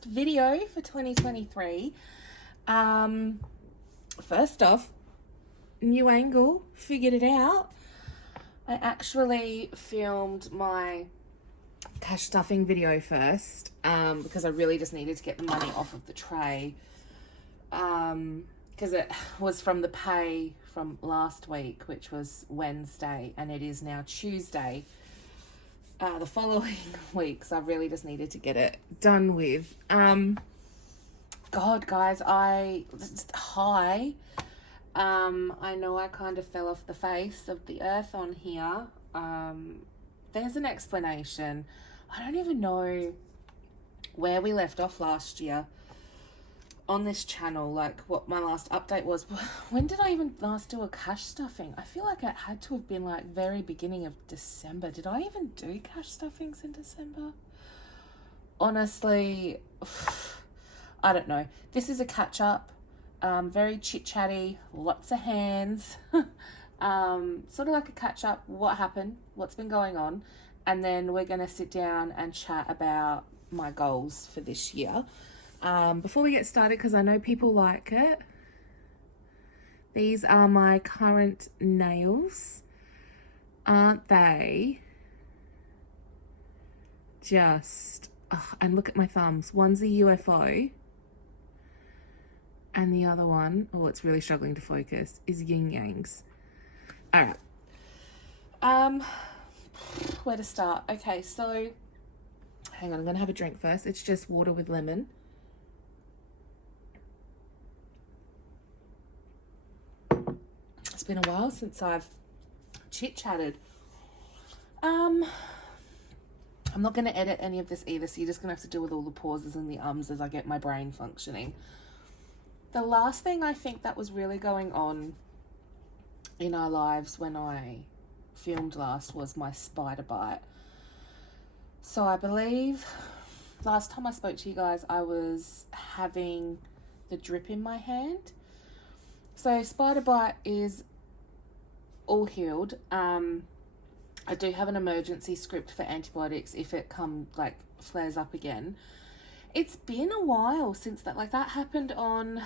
first video for 2023. First off, new angle, figured it out. I actually filmed my cash stuffing video first because I really just needed to get the money off of the tray because it was from the pay from last week, which was Wednesday, and it is now Tuesday. The following week, so I really just needed to get it done with. God, guys, I know I kind of fell off the face of the earth on here. There's an explanation. I don't even know where we left off last year on this channel, like what my last update was. When did I even last do a cash stuffing? I feel like it had to have been like very beginning of December. Did I even do cash stuffings in December? Honestly, I don't know. This is a catch up, very chit chatty, lots of hands, sort of like a catch up, what happened, what's been going on, and then we're going to sit down and chat about my goals for this year. Before we get started, because I know people like it, these are my current nails. Aren't they just, and look at my thumbs. One's a UFO and the other one, oh, it's really struggling to focus, is yin yangs. All right. Where to start? Okay, so hang on, I'm gonna have a drink first. It's just water with lemon. It's been a while since I've chit-chatted. I'm not going to edit any of this either, so you're just going to have to deal with all the pauses and the ums as I get my brain functioning. The last thing I think that was really going on in our lives when I filmed last was my spider bite. So I believe last time I spoke to you guys, I was having the drip in my hand. So spider bite is all healed. I do have an emergency script for antibiotics if it flares up again. It's been a while since that happened on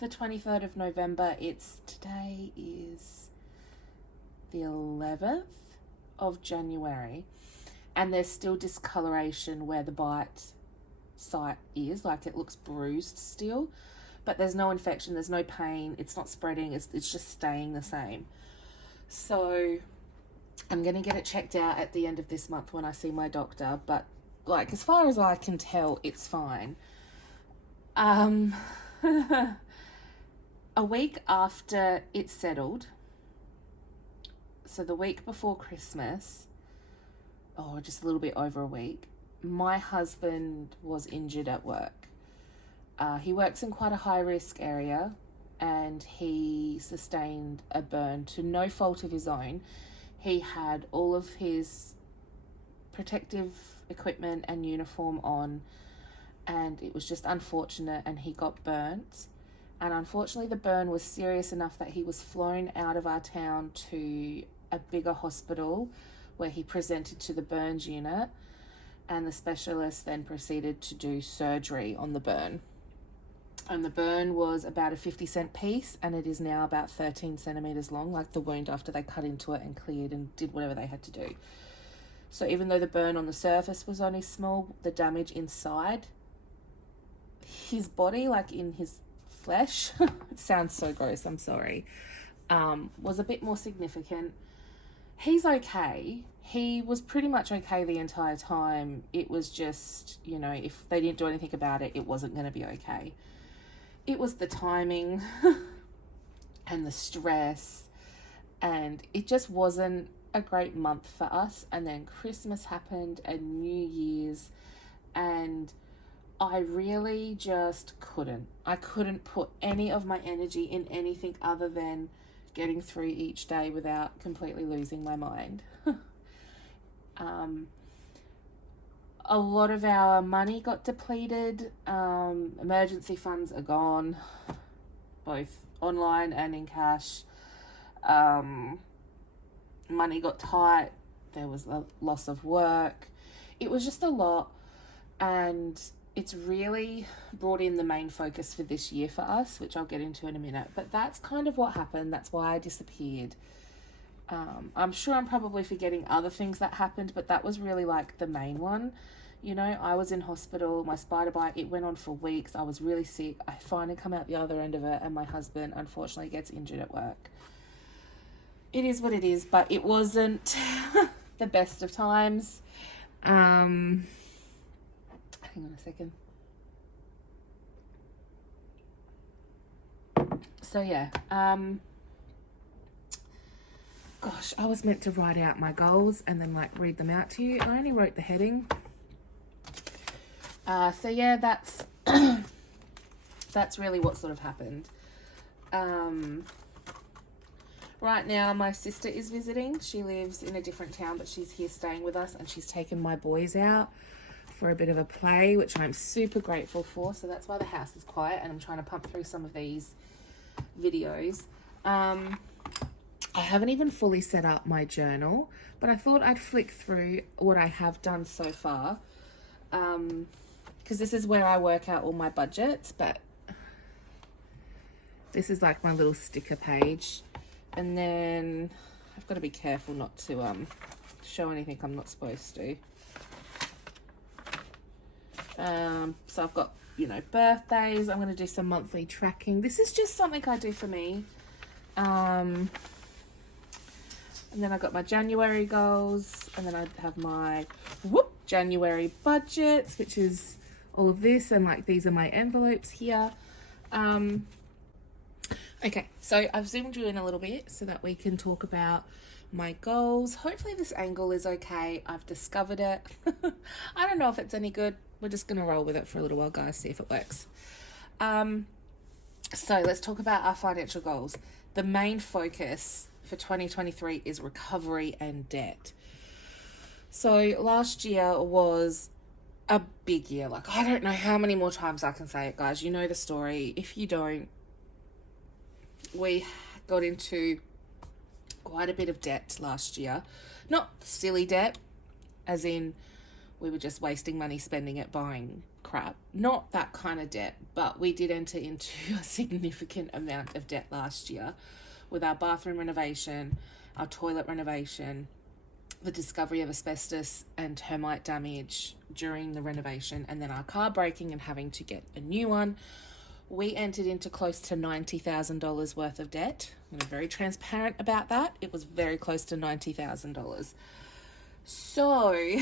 the 23rd of November. Today is the 11th of January, and there's still discoloration where the bite site is, like it looks bruised still, but there's no infection, there's no pain, it's not spreading, it's just staying the same. So I'm going to get it checked out at the end of this month when I see my doctor, but as far as I can tell, it's fine. A week after it settled, so the week before Christmas, just a little bit over a week, my husband was injured at work. He works in quite a high-risk area, and he sustained a burn to no fault of his own. He had all of his protective equipment and uniform on, and it was just unfortunate, and he got burnt. And unfortunately, the burn was serious enough that he was flown out of our town to a bigger hospital where he presented to the burns unit, and the specialist then proceeded to do surgery on the burn. And the burn was about a 50-cent piece, and it is now about 13 centimeters long, like the wound after they cut into it and cleared and did whatever they had to do. So even though the burn on the surface was only small, the damage inside his body, like in his flesh, it sounds so gross, I'm sorry, was a bit more significant. He's okay. He was pretty much okay the entire time. It was just, if they didn't do anything about it, it wasn't going to be okay. It was the timing and the stress, and it just wasn't a great month for us. And then Christmas happened and New Year's, and I really just couldn't. I couldn't put any of my energy in anything other than getting through each day without completely losing my mind. A lot of our money got depleted. Emergency funds are gone, both online and in cash. Money got tight. There was a loss of work. It was just a lot. And it's really brought in the main focus for this year for us, which I'll get into in a minute. But that's kind of what happened. That's why I disappeared. I'm sure I'm probably forgetting other things that happened, but that was really like the main one. You know, I was in hospital, my spider bite, it went on for weeks. I was really sick. I finally come out the other end of it, and my husband unfortunately gets injured at work. It is what it is, but it wasn't the best of times. Hang on a second. So yeah, gosh, I was meant to write out my goals and then like read them out to you. I only wrote the heading. So yeah, that's that's really what sort of happened. Right now, my sister is visiting. She lives in a different town, but she's here staying with us, and she's taken my boys out for a bit of a play, which I'm super grateful for. So that's why the house is quiet, and I'm trying to pump through some of these videos. I haven't even fully set up my journal, but I thought I'd flick through what I have done so far, because this is where I work out all my budgets. But this is like my little sticker page, and then I've got to be careful not to show anything I'm not supposed to. So I've got, you know, birthdays. I'm going to do some monthly tracking. This is just something I do for me. And then I got my January goals, and then I have my January budgets, which is all of this, and like these are my envelopes here. Okay, so I've zoomed you in a little bit so that we can talk about my goals. Hopefully this angle is okay. I've discovered it. I don't know if it's any good. We're just going to roll with it for a little while, guys, see if it works. So let's talk about our financial goals. The main focus for 2023 is recovery and debt. So last year was a big year. Like, I don't know how many more times I can say it, guys. You know the story. If you don't, we got into quite a bit of debt last year. Not silly debt, as in we were just wasting money spending it buying crap. Not that kind of debt, but we did enter into a significant amount of debt last year with our bathroom renovation, our toilet renovation, the discovery of asbestos and termite damage during the renovation, and then our car breaking and having to get a new one. We entered into close to $90,000 worth of debt. I'm very transparent about that. It was very close to $90,000. So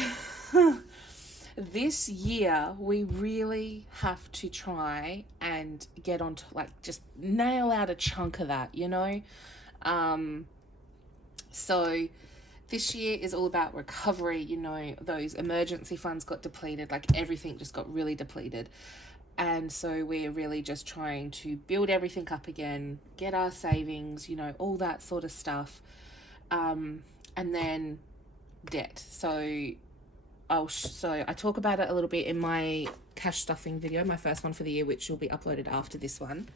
this year we really have to try and get on to, like, just nail out a chunk of that, you know? So this year is all about recovery. You know, those emergency funds got depleted, like everything just got really depleted. And so we're really just trying to build everything up again, get our savings, you know, all that sort of stuff. And then debt. So I talk about it a little bit in my cash stuffing video, my first one for the year, which will be uploaded after this one.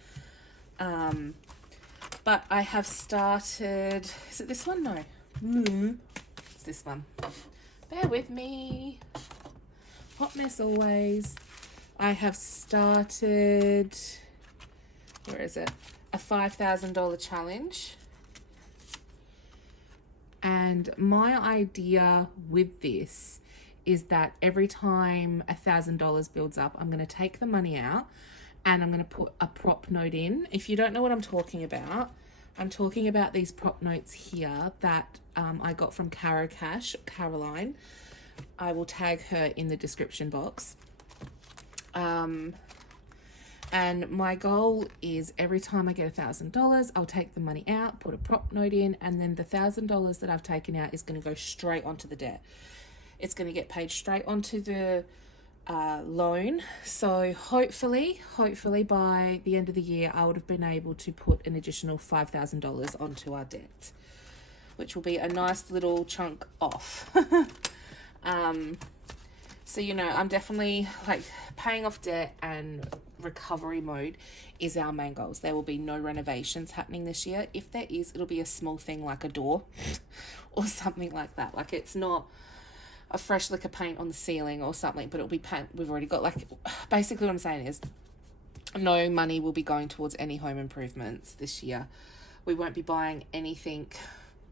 But I have started, is it this one? No. It's this one. Bear with me. Hot mess always. I have started, where is it? A $5,000 challenge. And my idea with this is that every time $1,000 builds up, I'm going to take the money out and I'm going to put a prop note in. If you don't know what I'm talking about, I'm talking about these prop notes here that I got from Carocash, Caroline. I will tag her in the description box. And my goal is every time I get $1,000, I'll take the money out, put a prop note in, and then the $1,000 that I've taken out is going to go straight onto the debt. It's going to get paid straight onto the loan. So hopefully by the end of the year, I would have been able to put an additional $5,000 onto our debt, which will be a nice little chunk off. So, you know, I'm definitely like paying off debt and recovery mode is our main goals. There will be no renovations happening this year. If there is, it'll be a small thing like a door or something like that. Like, it's not, a fresh lick of paint on the ceiling or something, but it'll be paint. We've already got, like, basically what I'm saying is no money will be going towards any home improvements this year. We won't be buying anything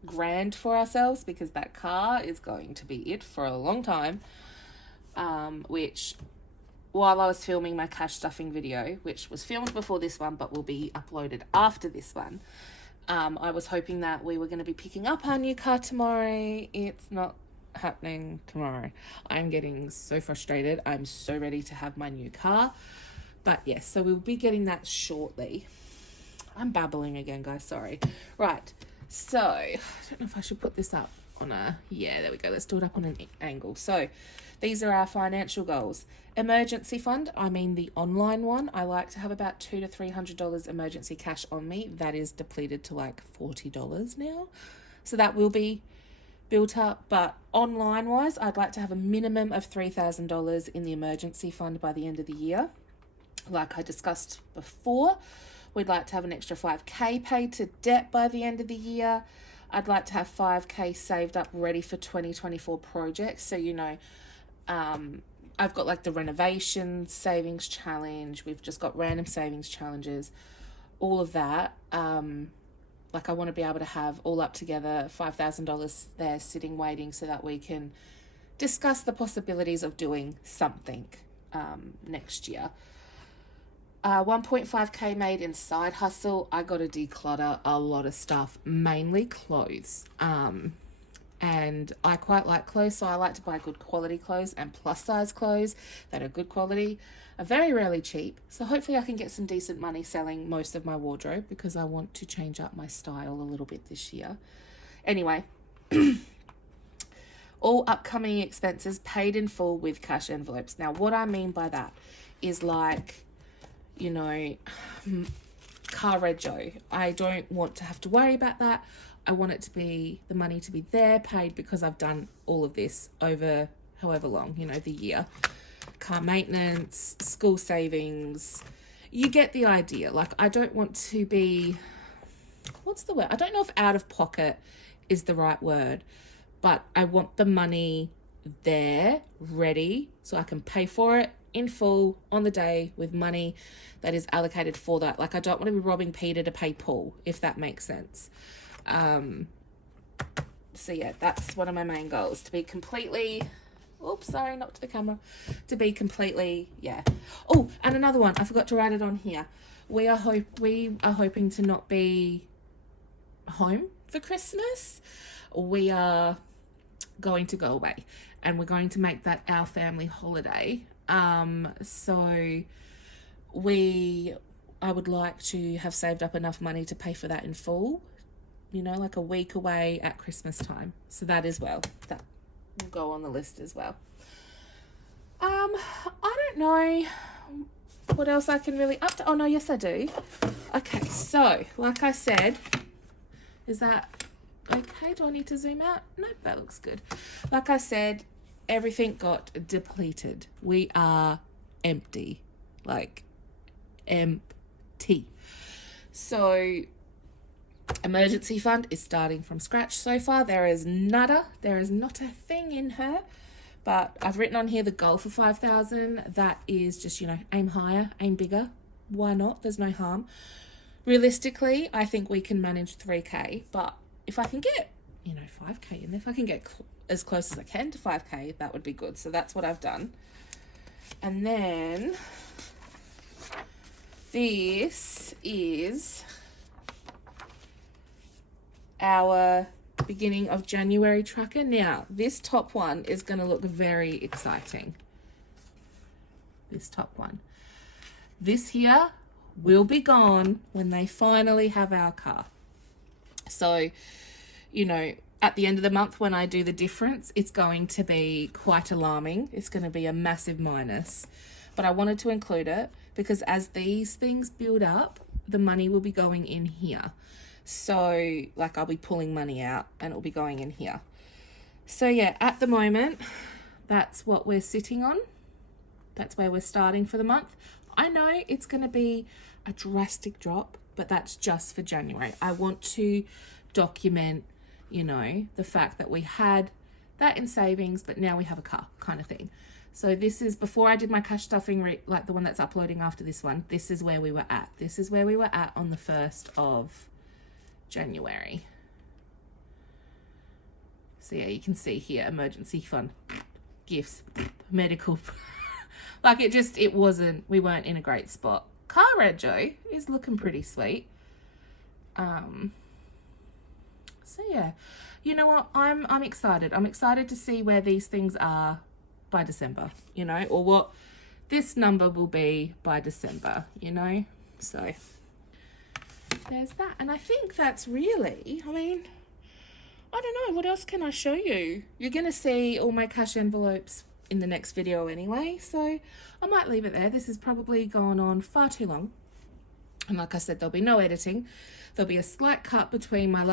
grand for ourselves because that car is going to be it for a long time. Which, while I was filming my cash stuffing video, which was filmed before this one but will be uploaded after this one, I was hoping that we were going to be picking up our new car tomorrow. It's not happening tomorrow. I'm getting so frustrated. I'm so ready to have my new car. But yes, so we'll be getting that shortly. I'm babbling again, guys. Sorry. Right. So, I don't know if I should put this up on a... Yeah, there we go. Let's do it up on an angle. So, these are our financial goals. Emergency fund, I mean the online one. I like to have about $200 to $300 emergency cash on me. That is depleted to like $40 now. So that will be built up. But online-wise, I'd like to have a minimum of $3,000 in the emergency fund by the end of the year. Like I discussed before, we'd like to have an extra $5,000 paid to debt by the end of the year. I'd like to have $5,000 saved up ready for 2024 projects. So, you know, I've got like the renovation savings challenge. We've just got random savings challenges, all of that. Like I want to be able to have all up together $5,000 there sitting waiting so that we can discuss the possibilities of doing something next year. 1.5K made in side hustle. I got to declutter a lot of stuff, mainly clothes. And I quite like clothes, so I like to buy good quality clothes and plus size clothes that are good quality, are very rarely cheap. So hopefully I can get some decent money selling most of my wardrobe because I want to change up my style a little bit this year. Anyway, all upcoming expenses paid in full with cash envelopes. Now, what I mean by that is like, you know, car rego. I don't want to have to worry about that. I want it to be, the money to be there, paid because I've done all of this over however long, you know, the year. Car maintenance, school savings. You get the idea. Like, I don't want to be, what's the word? I don't know if out of pocket is the right word, but I want the money there, ready, so I can pay for it in full on the day with money that is allocated for that. Like, I don't want to be robbing Peter to pay Paul, if that makes sense. So yeah, that's one of my main goals, to be completely, oops, sorry, not to the camera, to be completely, yeah. Oh, and another one, I forgot to write it on here. We are hoping to not be home for Christmas. We are going to go away and we're going to make that our family holiday. So I would like to have saved up enough money to pay for that in full, you know, like a week away at Christmas time. So that as well, that will go on the list as well. I don't know what else I can really update. Oh no, yes I do. Okay, so like I said, is that okay? Do I need to zoom out? Nope, that looks good. Like I said, everything got depleted. We are empty, like empty. So emergency fund is starting from scratch so far. There is not a thing in her, but I've written on here the goal for 5,000. That is just, you know, aim higher, aim bigger. Why not? There's no harm. Realistically, I think we can manage 3K, but if I can get, you know, 5K in there, if I can get as close as I can to 5K, that would be good. So that's what I've done. And then this is our beginning of January tracker. Now, this top one is going to look very exciting. This top one. This here will be gone when they finally have our car. So, you know, at the end of the month when I do the difference, it's going to be quite alarming. It's going to be a massive minus. But I wanted to include it because as these things build up, the money will be going in here. So, like, I'll be pulling money out and it'll be going in here. So, yeah, at the moment, that's what we're sitting on. That's where we're starting for the month. I know it's going to be a drastic drop, but that's just for January. I want to document, you know, the fact that we had that in savings, but now we have a car kind of thing. So this is before I did my cash stuffing, like the one that's uploading after this one. This is where we were at. This is where we were at on the 1st of January. So yeah, you can see here, emergency fund, gifts, medical. Like it wasn't, we weren't in a great spot. Car rego is looking pretty sweet. So yeah, you know what? I'm excited. I'm excited to see where these things are by December, you know, or what this number will be by December, you know. So there's that. And I think that's really, I mean, I don't know, what else can I show you? You're going to see all my cash envelopes in the next video anyway, so I might leave it there. This has probably gone on far too long. And like I said, there'll be no editing. There'll be a slight cut between my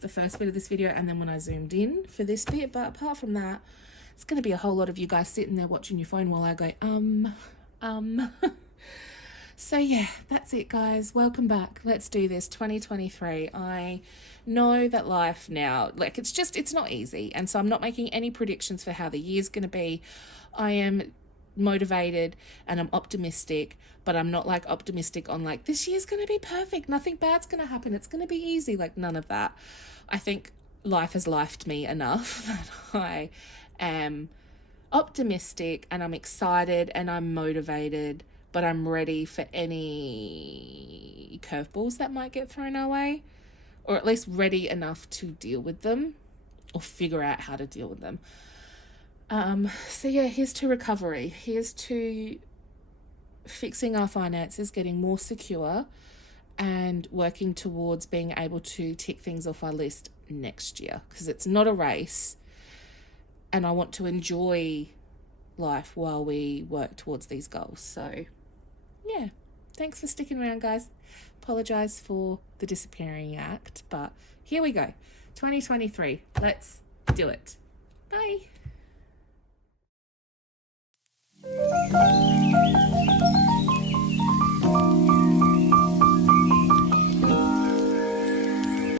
the first bit of this video and then when I zoomed in for this bit. But apart from that, it's going to be a whole lot of you guys sitting there watching your phone while I go, So yeah, that's it, guys. Welcome back. Let's do this. 2023. I know that life now, like, it's not easy. And so I'm not making any predictions for how the year's going to be. I am motivated and I'm optimistic, but I'm not like optimistic on like, this year's going to be perfect. Nothing bad's going to happen. It's going to be easy. Like, none of that. I think life has lifed me enough that I am optimistic and I'm excited and I'm motivated, but I'm ready for any curveballs that might get thrown our way, or at least ready enough to deal with them or figure out how to deal with them. So yeah, here's to recovery. Here's to fixing our finances, getting more secure, and working towards being able to tick things off our list next year, because it's not a race. And I want to enjoy life while we work towards these goals. So yeah, thanks for sticking around, guys. Apologize for the disappearing act, but here we go. 2023. Let's do it. Bye.